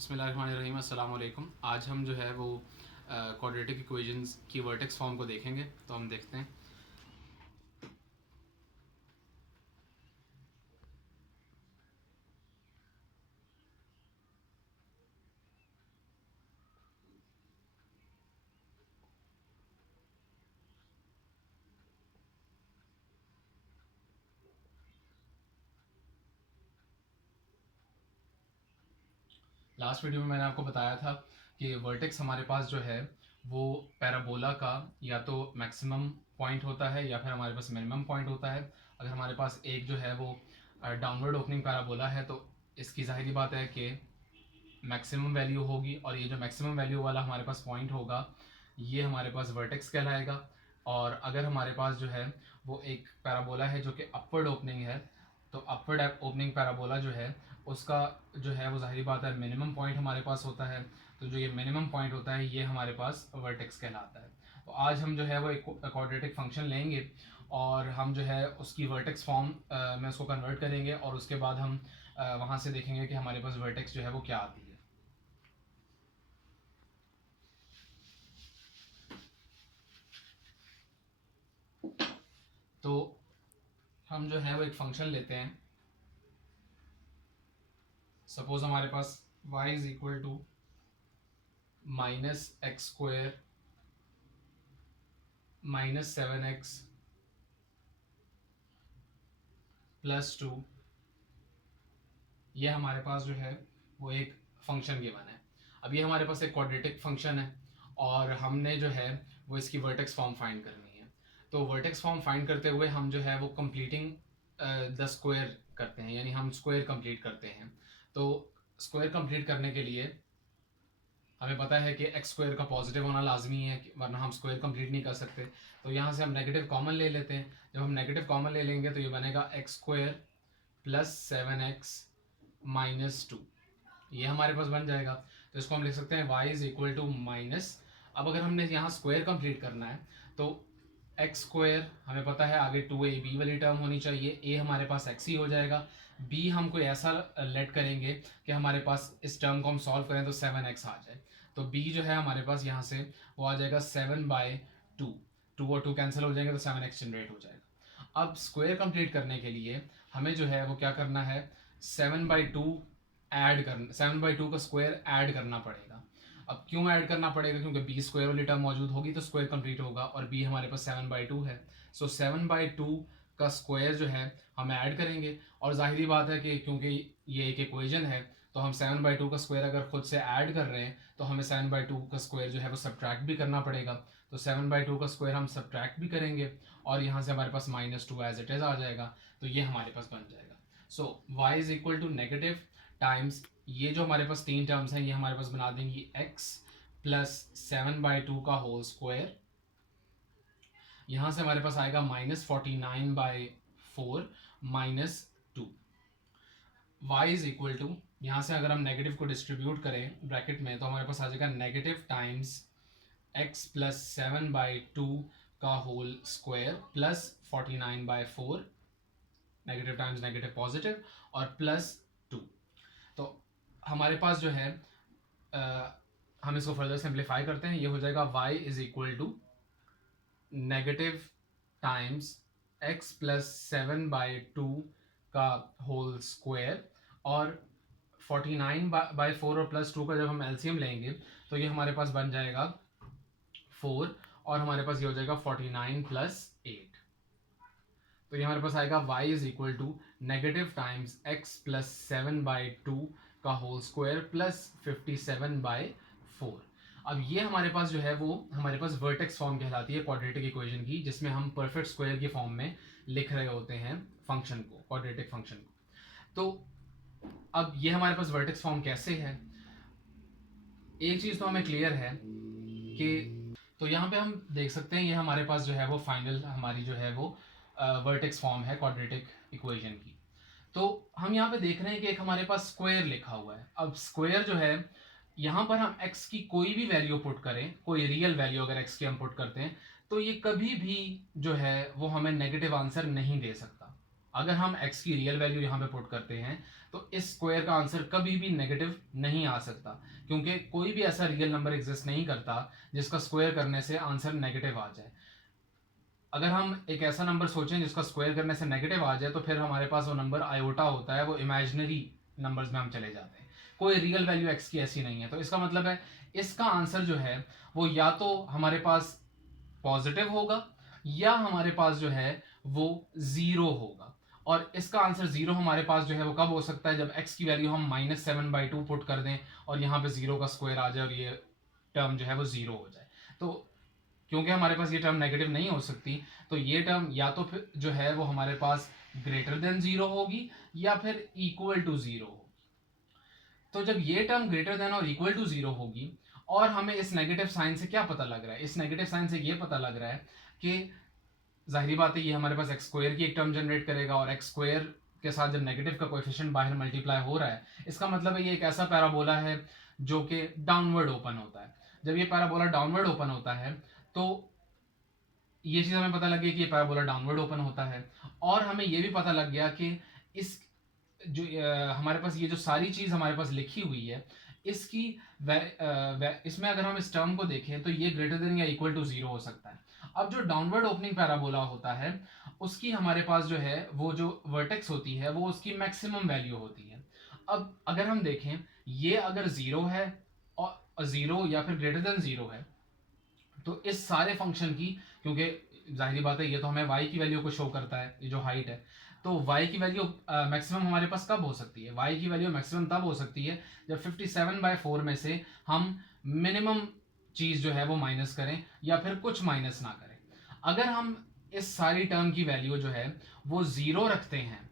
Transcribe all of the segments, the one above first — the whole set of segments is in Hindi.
बिस्मिल्लाहिर्रहमानिर्रहीम अस्सलाम वालेकुम। आज हम जो है वो क्वाड्रेटिक इक्वेशंस की वर्टेक्स फॉर्म को देखेंगे। तो हम देखते हैं। लास्ट वीडियो में मैंने आपको बताया था कि वर्टेक्स हमारे पास जो है वो पैराबोला का या तो मैक्सिमम पॉइंट होता है या फिर हमारे पास मिनिमम पॉइंट होता है। अगर हमारे पास एक जो है वो डाउनवर्ड ओपनिंग पैराबोला है तो इसकी ज़ाहिरी बात है कि मैक्सिमम वैल्यू होगी, और ये जो मैक्सिमम वैल्यू वाला हमारे पास पॉइंट होगा ये हमारे पास वर्टेक्स कहलाएगा। और अगर हमारे पास जो है वो एक पैराबोला है जो कि अपवर्ड ओपनिंग है, तो अपवर्ड ओपनिंग पैराबोला जो है उसका जो है वो ज़ाहिरी बात है मिनिमम पॉइंट हमारे पास होता है। तो जो ये मिनिमम पॉइंट होता है ये हमारे पास वर्टेक्स कहलाता है। तो आज हम जो है वो एक क्वाड्रेटिक फंक्शन लेंगे और हम जो है उसकी वर्टेक्स फॉर्म में उसको कन्वर्ट करेंगे, और उसके बाद हम वहाँ से देखेंगे कि हमारे पास वर्टेक्स जो है वो क्या आती है। तो हम जो है वो एक फंक्शन लेते हैं। सपोज हमारे पास y is equal to -x² -7x +2, ये हमारे पास जो है वो एक फंक्शन गिवन है। अब ये हमारे पास एक क्वाड्रेटिक फंक्शन है और हमने जो है वो इसकी वर्टेक्स फॉर्म फाइंड करनी है। तो वर्टेक्स फॉर्म फाइंड करते हुए हम जो है वो कंप्लीटिंग द स्क्वायर करते हैं, यानी हम स्क्वायर कंप्लीट करते हैं। तो स्क्वायर कंप्लीट करने के लिए हमें पता है कि एक्स स्क्वायर का पॉजिटिव होना लाजमी है, वरना हम स्क्वायर कंप्लीट नहीं कर सकते। तो यहाँ से हम नेगेटिव कॉमन ले लेते हैं। जब हम नेगेटिव कॉमन ले लेंगे तो ये बनेगा x² + 7x -2, ये हमारे पास बन जाएगा। तो इसको हम लिख सकते हैं y is equal to minus. अब अगर हमने यहाँ स्क्वायर कंप्लीट करना है तो x² हमें पता है आगे 2ab वाली टर्म होनी चाहिए, a हमारे पास x ही हो जाएगा, b हम कोई ऐसा लेट करेंगे कि हमारे पास इस टर्म को हम सॉल्व करें तो 7x आ जाए। तो b जो है हमारे पास यहाँ से वो आ जाएगा 7/2, 2 और 2 कैंसिल हो जाएंगे तो 7x जनरेट हो जाएगा। अब स्क्वायर कंप्लीट करने के लिए हमें जो है वो क्या करना है, 7/2 ऐड करना, 7/2 का स्क्वायर ऐड करना पड़ेगा। अब क्यों ऐड करना पड़ेगा, क्योंकि बी स्क्वायर वाली टर्म मौजूद होगी तो स्क्वायर कंप्लीट होगा, और बी हमारे पास 7/2 है। सो 7/2 का स्क्वायर जो है हम ऐड करेंगे। और जाहिर बात है कि क्योंकि ये एक इक्वेशन है तो हम 7/2 का स्क्वायर अगर खुद से ऐड कर रहे हैं तो हमें 7/2 का स्क्वायर जो है वो सब्ट्रैक्ट भी करना पड़ेगा। तो 7/2 का स्क्वायर हम सब्ट्रैक्ट भी करेंगे और यहाँ से हमारे पास -2 एज इट इज़ आ जाएगा। तो ये हमारे पास बन जाएगा। So y is equal to negative times ये जो हमारे पास तीन टर्म्स हैं ये हमारे पास बना देंगी x + 7/2 का होल स्क्वायर। यहाँ से हमारे पास आएगा -49/4 -2। y इज इक्वल टू, यहाँ से अगर हम नेगेटिव को डिस्ट्रीब्यूट करें ब्रैकेट में तो हमारे पास आ जाएगा नेगेटिव टाइम्स x + 7/2 का whole square plus 49/4, negative times negative positive, और +2। तो हमारे पास जो है हम इसको फर्दर सिंप्लीफाई करते हैं। ये हो जाएगा y is equal to negative times x + 7/2 का होल स्क्वायर, और 49/4 और +2 का जब हम एलसीएम लेंगे तो ये हमारे पास बन जाएगा 4, और हमारे पास ये हो जाएगा 49 + 8। तो ये हमारे पास आएगा y is equal to negative times x + 7/2 का होल स्क्वायर प्लस 57/4। अब ये हमारे पास जो है वो हमारे पास वर्टेक्स फॉर्म कहलाती है क्वाड्रेटिक इक्वेशन की, जिसमें हम परफेक्ट स्क्वायर की फॉर्म में लिख रहे होते हैं फंक्शन को, क्वाड्रेटिक फंक्शन को। तो अब ये हमारे पास वर्टेक्स फॉर्म कैसे है, एक चीज़ तो हमें क्लियर है कि, तो यहाँ पे हम देख सकते हैं ये हमारे पास जो है वो फाइनल हमारी जो है वो वर्टेक्स फॉर्म है क्वाड्रेटिक इक्वेशन की। तो हम यहाँ पे देख रहे हैं कि एक हमारे पास स्क्वायर लिखा हुआ है। अब स्क्वायर जो है यहाँ पर हम x की कोई भी वैल्यू पुट करें, कोई रियल वैल्यू अगर x की हम पुट करते हैं तो ये कभी भी जो है वो हमें नेगेटिव आंसर नहीं दे सकता। अगर हम x की रियल वैल्यू यहाँ पे पुट करते हैं तो इस स्क्वायर का आंसर कभी भी नेगेटिव नहीं आ सकता, क्योंकि कोई भी ऐसा रियल नंबर एग्जिस्ट नहीं करता जिसका स्क्वायर करने से आंसर नेगेटिव आ जाए। अगर हम एक ऐसा नंबर सोचें जिसका स्क्वायर करने से नेगेटिव आ जाए तो फिर हमारे पास वो नंबर आयोटा होता है, वो इमेजिनरी नंबर्स में हम चले जाते हैं, कोई रियल वैल्यू एक्स की ऐसी नहीं है। तो इसका मतलब है इसका आंसर जो है वो या तो हमारे पास पॉजिटिव होगा या हमारे पास जो है वो जीरो होगा। और इसका आंसर जीरो हमारे पास जो है वो कब हो सकता है, जब x की वैल्यू हम -7/2 पुट कर दें और यहाँ पे जीरो का स्क्वायर आ जाए और ये टर्म जो है वो जीरो हो जाए। तो क्योंकि हमारे पास ये टर्म नेगेटिव नहीं हो सकती, तो ये टर्म या तो फिर जो है वो हमारे पास ग्रेटर देन जीरो होगी या फिर इक्वल टू जीरो होगी। तो जब ये टर्म ग्रेटर देन और इक्वल टू जीरो होगी, और हमें इस नेगेटिव साइन से क्या पता लग रहा है, इस नेगेटिव साइन से ये पता लग रहा है कि जाहिर बात है ये हमारे पास एक्स स्क्वायर की एक टर्म जनरेट करेगा, और एक्स स्क्वायर के साथ जब नेगेटिव का कोएफिशिएंट बाहर मल्टीप्लाई हो रहा है, इसका मतलब है ये एक ऐसा पैराबोला है जो कि डाउनवर्ड ओपन होता है। जब ये पैराबोला डाउनवर्ड ओपन होता है तो ये चीज़ हमें पता लग गई कि ये पैराबोला डाउनवर्ड ओपन होता है, और हमें ये भी पता लग गया कि इस जो हमारे पास ये जो सारी चीज़ हमारे पास लिखी हुई है इसकी इसमें अगर हम इस टर्म को देखें तो ये ग्रेटर देन या इक्वल टू जीरो हो सकता है। अब जो डाउनवर्ड ओपनिंग पैराबोला होता है उसकी हमारे पास जो है वो जो वर्टेक्स होती है वो उसकी मैक्सिमम वैल्यू होती है। अब अगर हम देखें ये अगर जीरो है और जीरो या फिर ग्रेटर देन जीरो है तो इस सारे फंक्शन की, क्योंकि जाहिर बात है ये तो हमें y की वैल्यू को शो करता है, ये जो हाइट है, तो y की वैल्यू मैक्सिमम हमारे पास कब हो सकती है, y की वैल्यू मैक्सिमम तब हो सकती है जब 57/4 में से हम मिनिमम चीज़ जो है वो माइनस करें या फिर कुछ माइनस ना करें। अगर हम इस सारी टर्म की वैल्यू जो है वो ज़ीरो रखते हैं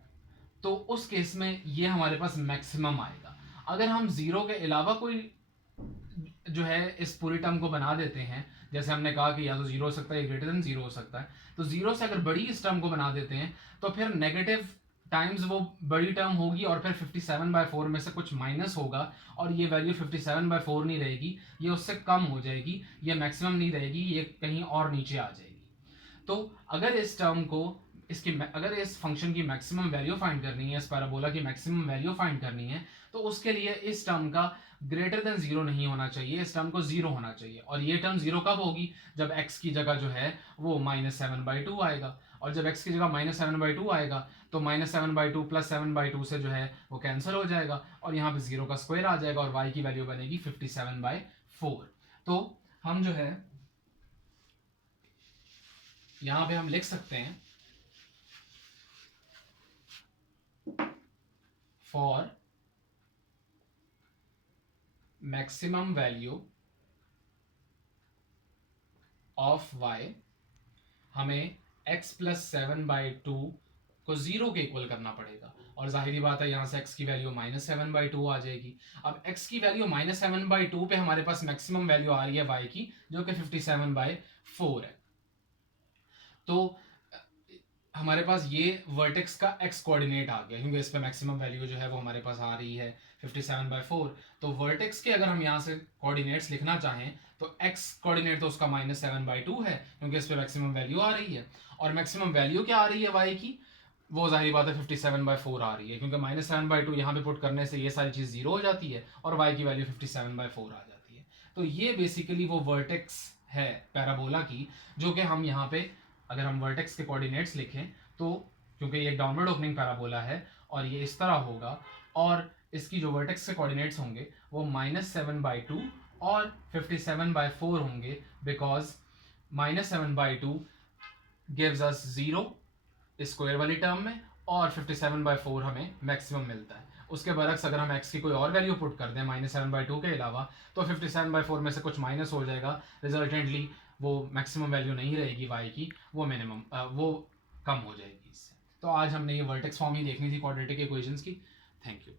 तो उस केस में ये हमारे पास मैक्सिमम आएगा। अगर हम ज़ीरो के अलावा कोई जो है इस पूरी टर्म को बना देते हैं, जैसे हमने कहा कि या तो जीरो हो सकता है या ग्रेटर देन जीरो हो सकता है, तो जीरो से अगर बड़ी इस टर्म को बना देते हैं तो फिर नेगेटिव टाइम्स वो बड़ी टर्म होगी और फिर 57/4 में से कुछ माइनस होगा और ये वैल्यू 57/4 नहीं रहेगी, ये उससे कम हो जाएगी, ये मैक्सिमम नहीं रहेगी, ये कहीं और नीचे आ जाएगी। तो अगर इस टर्म को अगर इस फंक्शन की मैक्सिमम वैल्यू फाइंड करनी है, इस पैराबोला की मैक्सिमम वैल्यू फाइंड करनी है, तो उसके लिए इस टर्म का ग्रेटर देन जीरो नहीं होना चाहिए, इस टर्म को जीरो होना चाहिए। और ये टर्म जीरो कब होगी, जब x की जगह जो है वो -7/2 आएगा, और जब x की जगह -7/2 आएगा तो -7/2 + 7/2 से जो है वो कैंसिल हो जाएगा और यहाँ पे जीरो का स्क्वायर आ जाएगा और y की वैल्यू बनेगी 57/4। तो हम जो है यहाँ पे हम लिख सकते हैं for maximum value of y हमें x + 7/2 को जीरो के इक्वल करना पड़ेगा, और जाहिर बात है यहाँ से x की वैल्यू -7/2 आ जाएगी। अब x की वैल्यू -7/2 पे हमारे पास मैक्सिमम वैल्यू आ रही है y की जो कि 57/4 है। तो हमारे पास ये वर्टेक्स का x कोऑर्डिनेट आ गया, क्योंकि इस पे मैक्सिमम वैल्यू जो है वो हमारे पास आ रही है 57/4। तो वर्टेक्स के अगर हम यहाँ से कोऑर्डिनेट्स लिखना चाहें तो x कोऑर्डिनेट तो उसका -7/2 है, क्योंकि इस पे मैक्सिमम वैल्यू आ रही है, और मैक्सिमम वैल्यू क्या आ रही है y की, वो जाहिर बात है 57/4 आ रही है, क्योंकि -7/2 यहाँ पे पुट करने से ये सारी चीज़ जीरो हो जाती है और y की वैल्यू 57/4 आ जाती है। तो ये बेसिकली वो वर्टेक्स है पैराबोला की, जो कि हम यहाँ पे अगर हम वर्टेक्स के कोऑर्डिनेट्स लिखें तो, क्योंकि ये एक डाउनवर्ड ओपनिंग पैराबोला है और ये इस तरह होगा, और इसकी जो वर्टेक्स के कोऑर्डिनेट्स होंगे वो -7/2 और 57/4 होंगे, because -7/2 gives us zero square वाली टर्म में और 57/4 हमें मैक्सिमम मिलता है। उसके बरक्स अगर हम x की कोई और वैल्यू पुट कर दें -7/2 के अलावा तो 57/4 में से कुछ माइनस हो जाएगा, रिजल्टेंटली वो मैक्सिमम वैल्यू नहीं रहेगी y की, वो मिनिमम वो कम हो जाएगी इससे। तो आज हमने ये वर्टेक्स फॉर्म ही देखनी थी क्वाड्रेटिक इक्वेशंस की। Thank you.